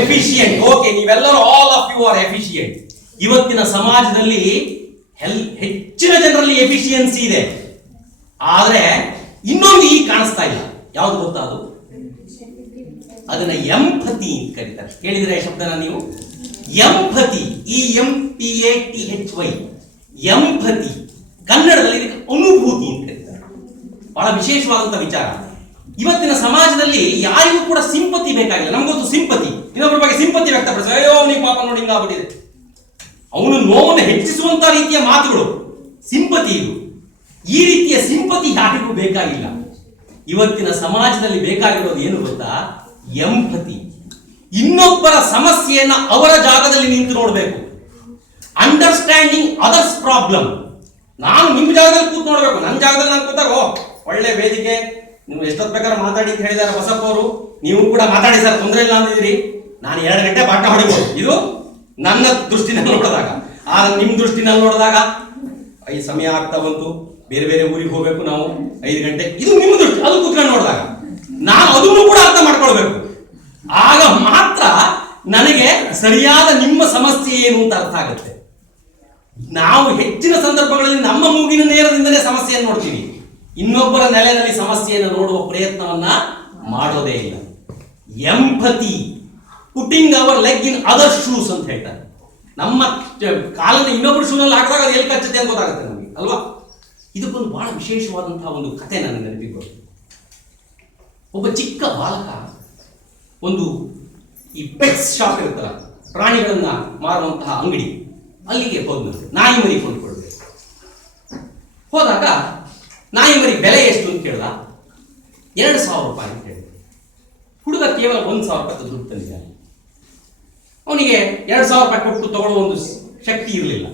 Efficient. Okay, ನೀವೆಲ್ಲರೂ all of you are efficient. ಇವತ್ತಿನ ಸಮಾಜದಲ್ಲಿ ಹೆಚ್ಚಿನ ಜನರಲ್ಲಿ ಎಫಿಷಿಯನ್ಸಿ ಇದೆ, ಆದ್ರೆ ಇನ್ನೊಂದು ಈ ಕಾಣಿಸ್ತಾ ಇಲ್ಲ. ಯಾವ್ದು ಗೊತ್ತಾ? ಅದನ್ನ ಎಂಪತಿ ಅಂತ ಕರೀತಾರೆ. ಕೇಳಿದ್ರೆ ಶಬ್ದನ ನೀವು? Empathy, EMPATHY, empathy. ಕನ್ನಡದಲ್ಲಿ ಇದಕ್ಕೆ ಅನುಭೂತಿ ಅಂತ ಕರೀತಾರೆ. ಬಹಳ ವಿಶೇಷವಾದಂತ ವಿಚಾರ. ಇವತ್ತಿನ ಸಮಾಜದಲ್ಲಿ ಯಾರಿಗೂ ಕೂಡ ಸಿಂಪತಿ ಬೇಕಾಗಿಲ್ಲ. ನಮ್ಗೊತ್ತು ಸಿಂಪತಿ, ಇನ್ನೊಬ್ಬರ ಬಗ್ಗೆ ಸಿಂಪತಿ ವ್ಯಕ್ತಪಡಿಸ, ಅಯ್ಯೋ ಅವನಿಗೆ ಪಾಪ ನೋಡಿ ಹಿಂಗಾಗ್ಬಿಟ್ಟಿದೆ, ಅವನು ನೋವನ್ನು ಹೆಚ್ಚಿಸುವಂತ ರೀತಿಯ ಮಾತುಗಳು ಸಿಂಪತಿ. ಇದು ಈ ರೀತಿಯ ಸಿಂಪತಿ ಯಾರಿಗೂ ಬೇಕಾಗಿಲ್ಲ. ಇವತ್ತಿನ ಸಮಾಜದಲ್ಲಿ ಬೇಕಾಗಿರೋದು ಏನು ಗೊತ್ತಾ? ಎಂಪತಿ. ಇನ್ನೊಬ್ಬರ ಸಮಸ್ಯೆಯನ್ನ ಅವರ ಜಾಗದಲ್ಲಿ ನಿಂತು ನೋಡಬೇಕು. Understanding others problem. ನಾನು ನಿಮ್ಮ ಜಾಗದಲ್ಲಿ ಕೂತ್ ನೋಡ್ಬೇಕು. ನನ್ನ ಜಾಗದಲ್ಲಿ ನಾನು ಕೂತಾಗ ಒಳ್ಳೆ ವೇದಿಕೆ, ನೀವು ಎಷ್ಟೊತ್ತು ಬೇಕಾದ್ರೆ ಮಾತಾಡಿ ಅಂತ ಹೇಳಿದಾರೆ ಬಸಪ್ಪ ಅವರು. ನೀವು ಕೂಡ ಮಾತಾಡಿ ಸರ್, ತೊಂದರೆ ಇಲ್ಲ ಅಂದಿದ್ದೀರಿ. ನಾನು 2 ಗಂಟೆ ಪಾಠ ಹೊಡಿಬಹುದು. ಇದು ನನ್ನ ದೃಷ್ಟಿನಲ್ಲಿ ನೋಡಿದಾಗ. ಆದ್ರೆ ನಿಮ್ ದೃಷ್ಟಿನಲ್ಲಿ ನೋಡಿದಾಗ ಈ ಸಮಯ ಆಗ್ತಾ ಬಂತು, ಬೇರೆ ಬೇರೆ ಊರಿಗೆ ಹೋಗ್ಬೇಕು ನಾವು 5 ಗಂಟೆ. ಇದು ನಿಮ್ಮ ದೃಷ್ಟಿ. ಅದು ಕೂತ್ಕೊಂಡು ನೋಡಿದಾಗ ನಾನು ಅದನ್ನು ಕೂಡ ಅರ್ಥ ಮಾಡ್ಕೊಳ್ಬೇಕು. ಆಗ ಮಾತ್ರ ನನಗೆ ಸರಿಯಾದ ನಿಮ್ಮ ಸಮಸ್ಯೆ ಏನು ಅಂತ ಅರ್ಥ ಆಗುತ್ತೆ. ನಾವು ಹೆಚ್ಚಿನ ಸಂದರ್ಭಗಳಲ್ಲಿ ನಮ್ಮ ಮೂಗಿನ ನೇರದಿಂದಲೇ ಸಮಸ್ಯೆಯನ್ನು ನೋಡ್ತೀವಿ. ಇನ್ನೊಬ್ಬರ ನೆಲೆಯಲ್ಲಿ ಸಮಸ್ಯೆಯನ್ನು ನೋಡುವ ಪ್ರಯತ್ನವನ್ನ ಮಾಡೋದೇ ಇಲ್ಲ. Empathy, putting our leg in other shoes ಅಂತ ಹೇಳ್ತಾರೆ. ನಮ್ಮ ಕಾಲನ್ನು ಇನ್ನೊಬ್ಬರು ಶೂನಲ್ಲಿ ಹಾಕಿದಾಗ ಅದು ಎಲ್ಲಿ ಕಚ್ಚುತ್ತೆ ಅಂತ ಗೊತ್ತಾಗುತ್ತೆ ನಮಗೆ, ಅಲ್ವಾ? ಇದಕ್ಕೊಂದು ಬಹಳ ವಿಶೇಷವಾದಂತಹ ಒಂದು ಕಥೆ ನನಗೆ ನೆನಪಿಗೆ ಬರುತ್ತೆ. ಒಬ್ಬ ಚಿಕ್ಕ ಬಾಲಕ ಒಂದು ಈ ಪೆಟ್ಸ್ ಶಾಪ್ ಇರುತ್ತಲ್ಲ, ಪ್ರಾಣಿಗಳನ್ನ ಮಾರುವಂತಹ ಅಂಗಡಿ, ಅಲ್ಲಿಗೆ ಹೋದ್ನಂತೆ. ನಾಯಿ ಮರಿ ಕೊಂಡ್ಕೊಳ್ಬೇಕು. ಹೋದಾಗ ನಾಯಿ ಮರಿ ಬೆಲೆ ಎಷ್ಟು ಅಂತ ಕೇಳ್ದ. 2,000 ರೂಪಾಯಿ ಅಂತ ಹೇಳಿದ್ರು. ಹುಡುಗ ಕೇವಲ 1,000 ರೂಪಾಯಿ ದುಡ್ಡು ತಂದಿದ್ದಾನೆ. ಅವನಿಗೆ 2,000 ರೂಪಾಯಿ ಕೊಟ್ಟು ತಗೊಳ್ಳೋ ಒಂದು ಶಕ್ತಿ ಇರಲಿಲ್ಲ.